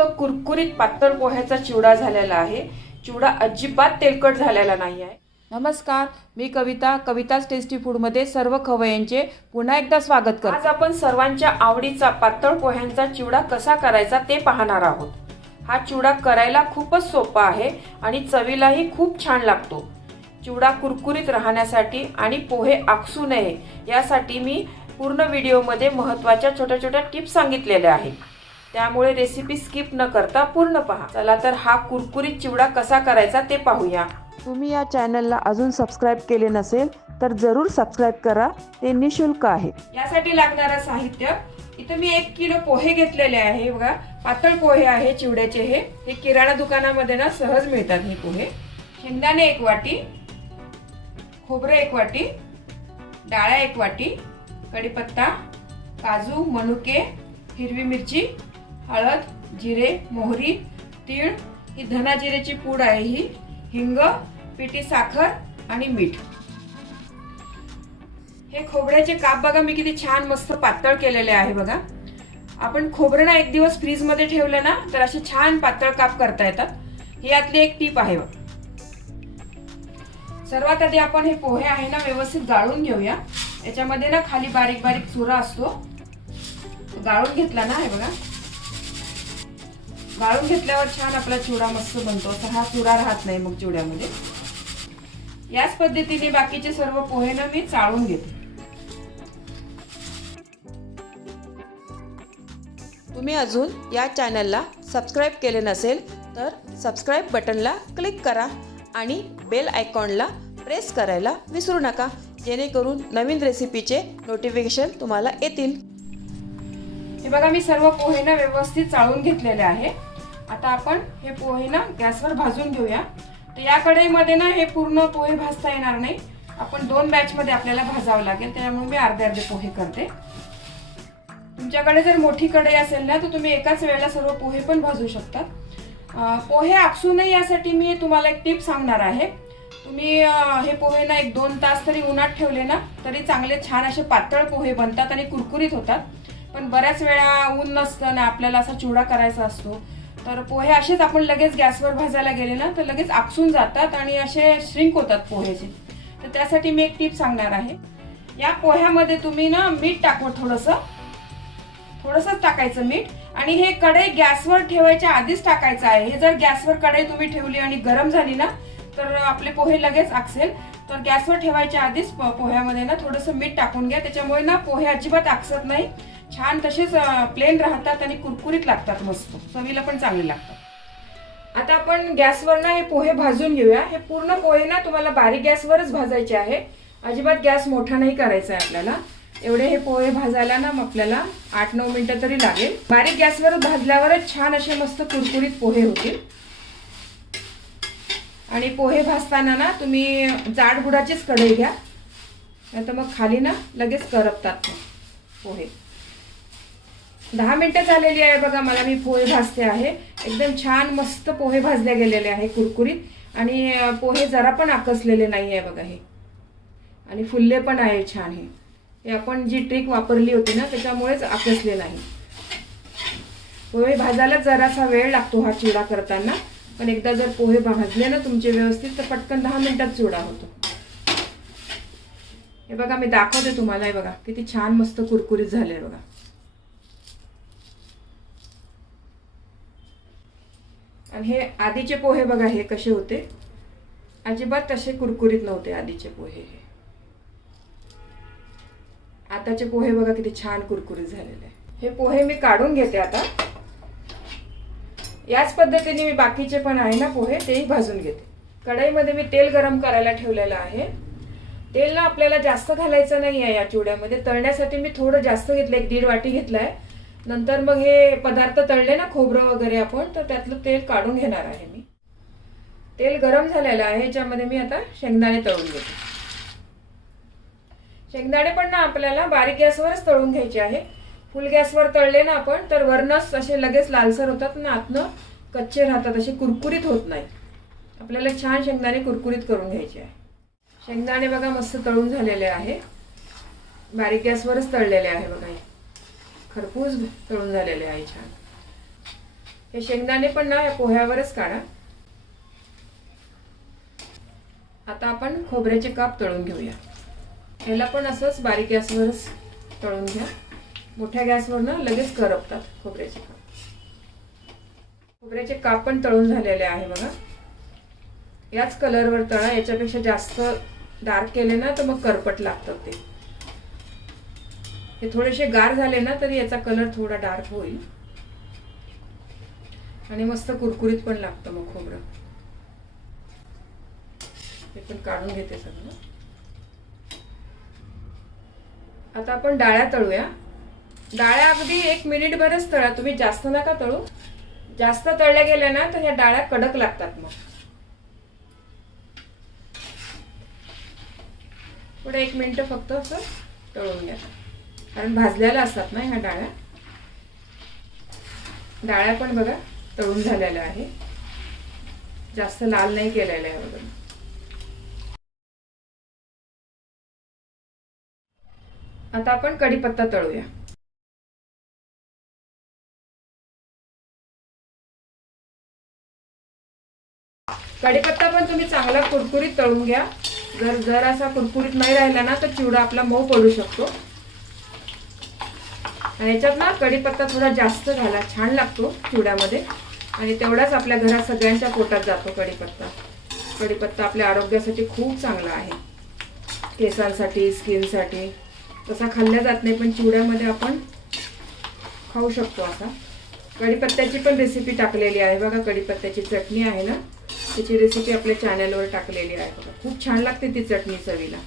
मस्त कुरकुरीत पातळ पोह्याचा चिवडा झालेला आहे. चिवडा अजिबात तेलकट झालेला नाही आहे. नमस्कार मी कविता कविताच टेस्टी फूडमध्ये सर्व खवयांचे पुन्हा एकदा स्वागत करतो. आज आपण सर्वांच्या आवडीचा पातळ पोह्यांचा चिवडा कसा करायचा ते पाहणार आहोत. हा चिवडा करायला खूपच सोपा आहे आणि चवीलाही खूप छान लागतो. चिवडा कुरकुरीत राहण्यासाठी आणि पोहे आकसू नये यासाठी मी पूर्ण व्हिडिओमध्ये महत्त्वाच्या छोट्या छोट्या टिप्स सांगितलेल्या आहेत. त्यामुळे रेसिपी स्किप न करता पूर्ण पहा. चला तर हा कुरकुरीत चिवडा कसा करायचा ते पाहूया. तुम्ही या चॅनलला अजून सबस्क्राईब केले नसेल तर जरूर सबस्क्राईब करा. ते निशुल्क आहे. यासाठी लागणारं साहित्य इथं मी एक किलो पोहे घेतलेले आहे बघा. पातळ पोहे आहे चिवड्याचे हे. हे किराणा दुकानामध्ये ना सहज मिळतात हे पोहे. शेंगदाणे एक वाटी खोबरं एक वाटी डाळ्या एक वाटी कढीपत्ता काजू मनुके हिरवी मिरची हळद जिरे मोहरी तीळ. ही धना जिरेची पूड आहे ही. हिंग पिठी साखर आणि मीठ. हे खोबऱ्याचे काप बघा मी किती छान मस्त पातळ केलेले आहे बघा. आपण खोबरं ना एक दिवस फ्रीजमध्ये ठेवलं ना तर असे छान पातळ काप करता येतात. ही यातली एक टीप आहे सर्वात आधी आपण हे पोहे आहे ना व्यवस्थित गाळून घेऊया. याच्यामध्ये ना खाली बारीक बारीक चुरा असतो. गाळून घेतला ना हे बघा. गाळून घेतल्यावर छान आपला चिवडा मस्त बनतो. असा हा चुरा राहत नाही मग चिवड्यामध्ये. याच पद्धतीने बाकीचे सर्व पोहे ना मी चाळून घेते. तुम्ही अजून या चॅनलला सबस्क्राईब केले नसेल तर सबस्क्राईब बटनला क्लिक करा आणि बेल आयकॉनला प्रेस करायला विसरू नका. जेणेकरून नवीन रेसिपीचे नोटिफिकेशन तुम्हाला येतील. हे बघा मी सर्व पोहे ना व्यवस्थित चाळून घेतलेले आहे. आता आपण हे पोहे ना गॅसवर भाजून घेऊया. तर या कढईमध्ये ना हे पूर्ण पोहे भाजता येणार नाही. आपण दोन बॅचमध्ये आपल्याला भाजावं लागेल त्यामुळे मी अर्धे अर्धे पोहे करते. तुमच्याकडे जर मोठी कढई असेल ना तर तुम्ही एकाच वेळेला सर्व पोहे पण भाजू शकता. पोहे आपसू नये यासाठी मी तुम्हाला एक टिप सांगणार आहे. तुम्ही हे पोहे ना एक दोन तास तरी उन्हात ठेवले ना तरी चांगले छान असे पातळ पोहे बनतात आणि कुरकुरीत होतात. पण बऱ्याच वेळा ऊन नसतं ना आपल्याला असा चिवडा करायचा असतो. तर पोहे असेच आपण लगेच गॅसवर भाजायला गेले ना तर लगेच आपसून जातात आणि असे श्रिंक होतात पोहेचे. तर त्यासाठी मी एक टिप सांगणार आहे. या पोह्यामध्ये तुम्ही ना मीठ टाकव थोडंसं थोडंसंच टाकायचं मीठ. आणि हे कढई गॅसवर ठेवायच्या आधीच टाकायचं आहे. हे जर गॅसवर कढई तुम्ही ठेवली आणि गरम झाली ना तर आपले पोहे लगेच आकसेल. तर गॅसवर ठेवायच्या आधीच पोह्यामध्ये ना थोडंसं मीठ टाकून घ्या. त्याच्यामुळे ना पोहे अजिबात आकसत नाही. छान तसेच प्लेन राहतात आणि कुरकुरीत लागतात मस्त. चवीला पण चांगले लागतात. आता आपण गॅसवर ना हे पोहे भाजून घेऊया. हे पूर्ण पोहे ना तुम्हाला बारीक गॅसवरच भाजायचे आहे. अजिबात गॅस मोठा नाही करायचा आहे आपल्याला. एवढे हे पोहे भाजायला ना मग आपल्याला आठ नऊ मिनिटं तरी लागेल. बारीक गॅसवर भाजल्यावरच छान असे मस्त कुरकुरीत पोहे होतील. आणि पोहे भाजताना ना तुम्ही जाड बुडाचीच कढई घ्या. नाही मग खाली ना लगेच करपतात पोहे. दहा मिनटं झालेली आहे बघा मला मी पोहे भाजते आहे. एकदम छान मस्त पोहे भाजले गेलेले आहे कुरकुरीत. आणि पोहे जरा पण आकसलेले नाही आहे बघा हे. आणि फुलले पण आहे छान हे. हे आपण जी ट्रिक वापरली होती ना त्याच्यामुळेच आकसले नाही. पोहे भाजायला जरासा वेळ लागतो हा चिवडा करताना. पण एकदा जर पोहे भाजले ना तुमचे व्यवस्थित तर पटकन दहा मिनटात चिवडा होतो. हे बघा मी दाखवते तुम्हाला हे बघा. किती छान मस्त कुरकुरीत झाले बघा. आणि हे आधीचे पोहे बघा हे कसे होते? अजिबात तसे कुरकुरीत नव्हते आधीचे पोहे हे. आताचे पोहे बघा किती छान कुरकुरीत झालेले आहे. हे पोहे मी काढून घेते आता. याच पद्धतीने मी बाकीचे पण आहे ना पोहे तेही भाजून घेते. कढईमध्ये मी तेल गरम करायला ठेवलेलं आहे. तेल ना आपल्याला जास्त घालायचं नाही आहे या चिवड्यामध्ये. तळण्यासाठी मी थोडं जास्त घेतलं एक दीड वाटी घेतलंय. नंतर मग हे पदार्थ तळले ना खोबरं वगैरे आपण तर त्यातलं तेल काढून घेणार आहे मी. तेल गरम झालेलं आहे याच्यामध्ये मी आता शेंगदाणे तळून घेते. शेंगदाणे पण ना आपल्याला बारीक गॅसवरच तळून घ्यायचे आहे. फुल गॅसवर तळले ना आपण तर वरनच असे लगेच लालसर होतात ना आतनं कच्चे राहतात असे कुरकुरीत होत नाही. आपल्याला छान शेंगदाणे कुरकुरीत करून घ्यायचे आहे. शेंगदाणे बघा मस्त तळून झालेले आहे. बारीक गॅसवरच तळलेले आहे बघा खरपूस तळून झालेले आहे छान. हे शेंगदाणे पण ना या पोह्यावरच काढा. आता आपण खोबऱ्याचे काप तळून घेऊया. ह्याला पण असंच बारीक गॅसवरच तळून घ्या. मोठ्या गॅसवर ना लगेच करपतात खोबऱ्याचे काप. खोबऱ्याचे काप पण तळून झालेले आहे बघा. याच कलरवर तळा याच्यापेक्षा जास्त डार्क केले ना तर मग करपट लागतात ते. हे थोडेसे गार झाले ना तरी याचा कलर थोडा डार्क होईल. आणि मस्त कुरकुरीत पण लागतं मग खोबरं. हे पण काढून घेते सगळं. आता आपण डाळ्या तळूया. डाळ्या अगदी एक मिनिटभरच तळा. तुम्ही जास्त नका तळू. जास्त तळल्या गेल्या ना तर ह्या डाळ्या कडक लागतात मग. पुढे एक मिनिट फक्त असं तळून घ्या. कारण भाजलेल्या असतात ना ह्या डाळ्या. डाळ्या पण बघा तळून झालेल्या आहे जास्त लाल नाही केलेल्या आहे बघा. आता आपण कढीपत्ता तळूया. कढीपत्ता पण तुम्ही चांगला कुरकुरीत तळून घ्या. जर जर असा कुरकुरीत नाही राहिला ना तर चिवडा आपला मऊ पडू शकतो. आणि याच्यात ना कढीपत्ता थोडा जास्त घाला छान लागतो चिवड्यामध्ये. आणि तेवढाच आपल्या घरात सगळ्यांच्या पोटात जातो कढीपत्ता. कढीपत्ता आपल्या आरोग्यासाठी खूप चांगला आहे. केसांसाठी स्किनसाठी. तसा खाल्ला जात नाही पण चिवड्यामध्ये आपण खाऊ शकतो असा. कढीपत्त्याची पण रेसिपी टाकलेली आहे बघा कढीपत्त्याची चटणी आहे ना. त्याची रेसिपी आपल्या चॅनलवर टाकलेली आहे बघा. खूप छान लागते ती चटणी चवीला.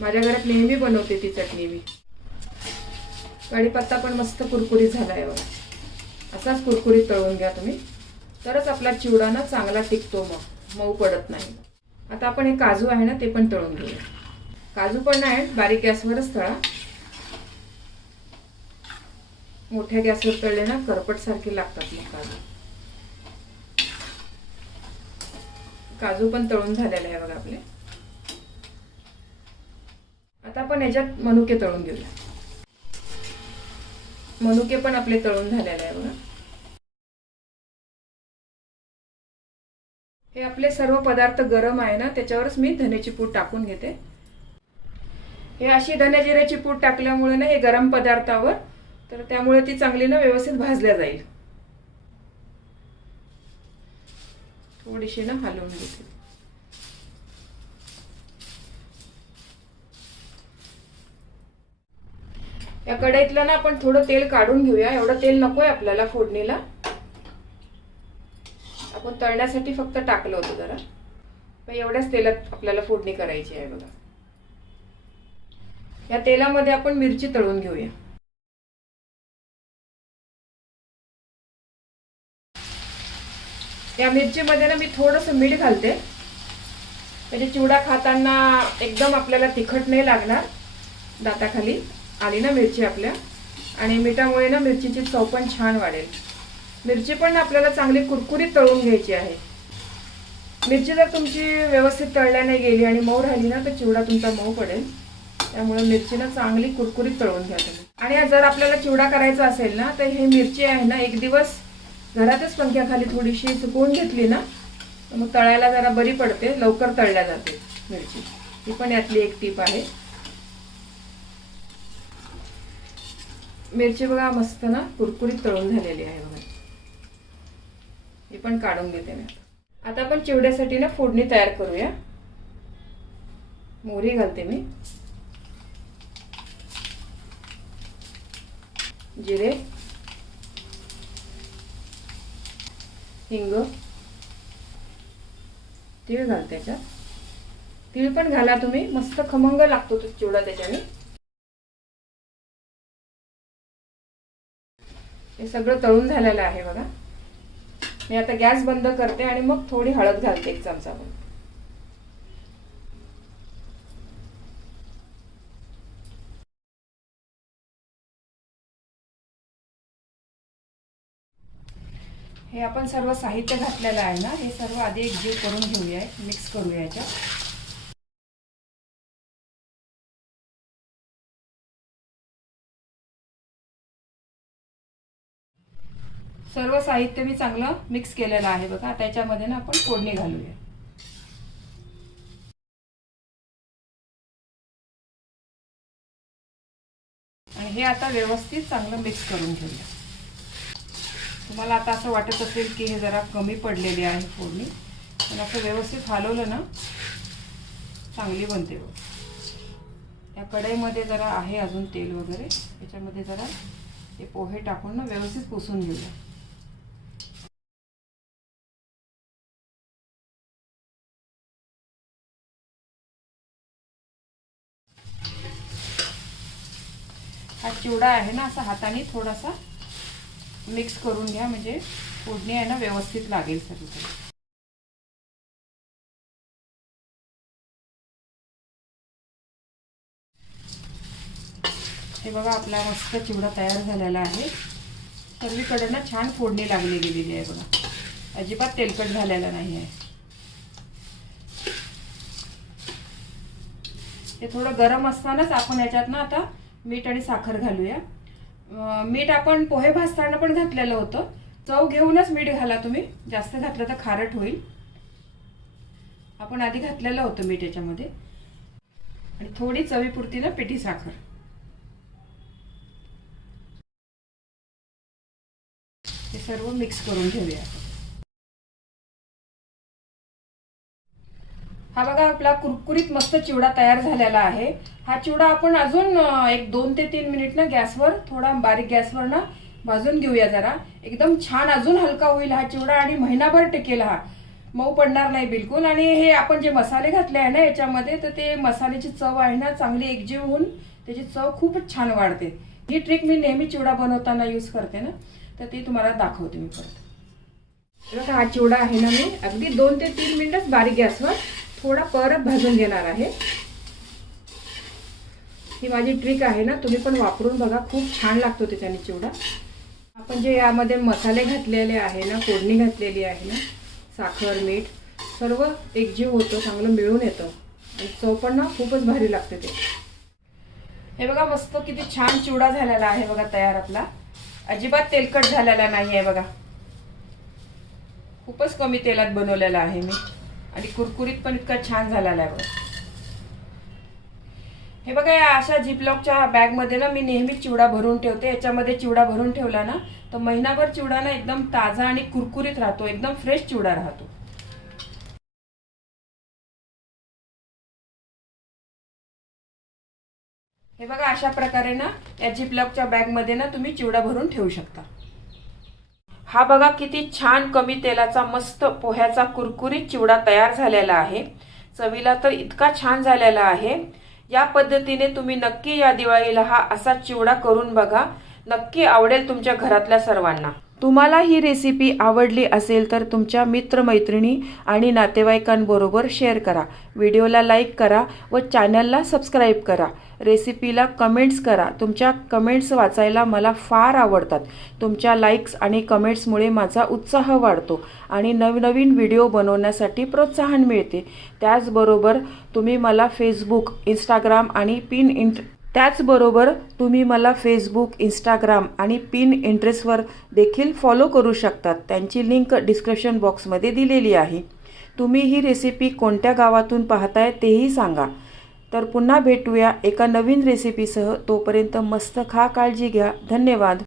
माझ्या घरात नेहमी बनवते ती चटणी मी. कढीपत्ता पण मस्त कुरकुरीत झाला आहे बघा. असाच कुरकुरीत तळून घ्या तुम्ही. तरच आपला चिवडा ना चांगला टिकतो मग. मऊ पडत नाही. आता आपण हे काजू आहे ना ते पण तळून घेऊया. काजू पण नाही बारीक गॅसवरच तळा. मोठ्या गॅसवर तळले ना करपट सारखे लागतात मग काजू. काजू पण तळून झालेले आहे बघा आपले. आता आपण याच्यात मनुके तळून घेऊया. मनुके पण आपले तळून झालेले आहे बघा. हे आपले सर्व पदार्थ गरम आहे ना त्याच्यावरच मी धनेची पूड टाकून घेते. हे अशी धन्याजिऱ्याची पूड टाकल्यामुळे ना हे गरम पदार्थावर तर त्यामुळे ती चांगली ना व्यवस्थित भाजल्या जाईल. थोडीशी ना हलवून घेते. या कढईतलं ना आपण थोडं तेल काढून घेऊया. एवढं तेल नकोय आपल्याला फोडणीला. आपण तळण्यासाठी फक्त टाकलं होतं जरा. पण एवढ्याच तेलात आपल्याला फोडणी करायची आहे बघा. या तेलामध्ये आपण मिरची तळून घेऊया. या मिरचीमध्ये ना मी थोडंसं मीठ घालते. म्हणजे चिवडा खाताना एकदम आपल्याला तिखट नाही लागणार. दाताखाली. आली ना मिरची आपल्या. आणि मिठामुळे ना मिरचीची चव पण छान वाढेल. मिरची पण आपल्याला चांगली कुरकुरीत तळून घ्यायची आहे. मिरची जर तुमची व्यवस्थित तळल्याने गेली आणि मऊ राहिली ना तर चिवडा तुमचा मऊ पडेल. त्यामुळे मिरची ना चांगली कुरकुरीत तळून घ्या तुम्ही. आणि जर आपल्याला चिवडा करायचा असेल ना तर हे मिरची आहे ना एक दिवस घरातच पंख्याखाली थोडीशी सुकवून घेतली ना तर मग तळायला जरा बरी पडते लवकर तळल्या जाते मिरची. ही पण यातली एक टीप आहे. मिरची बघा मस्त ना कुरकुरीत तळून झालेली आहे बघा. ही पण काढून घेते मी आता. आपण चिवड्यासाठी ना फोडणी तयार करूया. मोहरी घालते मी. जिरे. हिंग. तीळ घालते त्याच्यात तीळ पण घाला तुम्ही. मस्त खमंग लागतो तो चिवडा त्याच्याने. हे सगळं तळून झालेलं आहे बघा. मी आता गॅस बंद करते आणि मग थोडी हळद घालते एक चमचा हे आपण सर्व साहित्य घातलेलं आहे ना हे सर्व आधी एकजीव करून घेऊया मिक्स करूया याच्यात. सर्व साहित्य मी चांगलं मिक्स केलेलं आहे बघा. त्याच्यामध्ये ना आपण फोडणी घालूया. आणि हे आता व्यवस्थित चांगलं मिक्स करून घेऊया. तुम्हाला आता असं वाटत असेल की हे जरा कमी पडलेली आहे फोडणी पण असं व्यवस्थित हलवलं ना चांगली बनते बघ. या कढईमध्ये जरा आहे अजून तेल वगैरे. त्याच्यामध्ये जरा ते पोहे टाकून ना व्यवस्थित पुसून घेऊया. चिवडा आहे ना असा हाताने थोडासा मिक्स करून घ्या. म्हणजे फोडणी आहे ना व्यवस्थित लागेल सगळीकडे. हे बघा आपला मस्त चिवडा तयार झालेला आहे. सर्वीकडे ना छान फोडणी लागली गेलेली आहे बघा. अजिबात तेलकट झालेला नाही आहे. ते थोडं गरम असतानाच आपण याच्यात ना आता मीठ आणि साखर घालूया. मीठ आपण पोहे भाजताना पण घातलेलं होतं. चव घेऊनच मीठ घाला तुम्ही. जास्त घातलं तर खारट होईल. आपण आधी घातलेलं होतं मीठ याच्यामध्ये. आणि थोडी चवीपुरती ना पिठी साखर. हे सर्व मिक्स करून घेऊया. हा बघा आपला कुरकुरीत मस्त चिवडा तयार झालेला आहे. हा चिवडा आपण अजून एक दोन ते तीन मिनिट ना गॅसवर थोडा बारीक गॅसवर ना भाजून घेऊया जरा. एकदम छान अजून हलका होईल हा चिवडा आणि महिनाभर टिकेल हा. मऊ पडणार नाही बिलकुल. आणि हे आपण जे मसाले घातले आहे ना याच्यामध्ये तर ते मसाल्याची चव आहे ना चांगली एकजीव होऊन त्याची चव खूपच छान वाढते. ही ट्रिक मी नेहमी चिवडा बनवताना यूज करते ना तर ती तुम्हाला दाखवते मी परत. बघा हा चिवडा आहे ना मी अगदी दोन ते तीन मिनिटच बारीक गॅसवर थोडा परत भाजून घेणार आहे. ही माझी ट्रिक आहे ना तुम्ही पण वापरून बघा खूप छान लागतो त्याच्याने चिवडा. आपण जे यामध्ये मसाले घातलेले आहे ना फोडणी घातलेली आहे ना साखर मीठ सर्व एकजीव होतं चांगलं मिळून येतं. आणि चव पण ना खूपच भारी लागते ते. हे बघा मस्त किती छान चिवडा झालेला आहे बघा तयार आपला. अजिबात तेलकट झालेला नाही आहे बघा. खूपच कमी तेलात बनवलेला आहे मी. आणि कुरकुरीत पण इतका छान झालेला आहे बघा हे बघा या अशा झिपलॉकच्या बॅगमध्ये ना मी नेहमी चिवडा भरून ठेवते. याच्यामध्ये चिवडा भरून ठेवला ना तर महिनाभर चिवडा ना एकदम ताजा आणि कुरकुरीत राहतो. एकदम फ्रेश चिवडा राहतो. हे बघा अशा प्रकारे ना या झिपलॉकच्या बॅगमध्ये ना तुम्ही चिवडा भरून ठेवू शकता. हा बघा किती छान कमी तेलाचा मस्त पोह्याचा कुरकुरीत चिवडा तयार झालेला आहे. चवीला तर इतका छान झालेला आहे. या पद्धतीने तुम्ही नक्की या दिवाळीला हा असा चिवडा करून बघा. नक्की आवडेल तुमच्या घरातल्या सर्वांना. तुम्हाला ही रेसिपी आवडली असेल तर तुमच्या मित्रमैत्रिणी आणि नातेवाईकांबरोबर शेअर करा. व्हिडिओला लाईक करा व चॅनलला सबस्क्राईब करा. रेसिपीला कमेंट्स करा. तुमच्या कमेंट्स वाचायला मला फार आवडतात. तुमच्या लाईक्स आणि कमेंट्समुळे माझा उत्साह वाढतो आणि नवनवीन व्हिडिओ बनवण्यासाठी प्रोत्साहन मिळते. त्याचबरोबर तुम्ही मला फेसबुक इंस्टाग्राम आणि पिन इंट त्याचबरोबर तुम्ही मला फेसबुक इंस्टाग्राम आणि पिन इंटरेस्टवर देखील फॉलो करू शकतात. त्यांची लिंक डिस्क्रिप्शन बॉक्समध्ये दिलेली आहे. तुम्ही ही रेसिपी कोणत्या गावातून पाहताय तेही सांगा. तर पुन्हा भेटूया एका नवीन रेसिपीसह तोपर्यंत मस्त खा काळजी घ्या. धन्यवाद.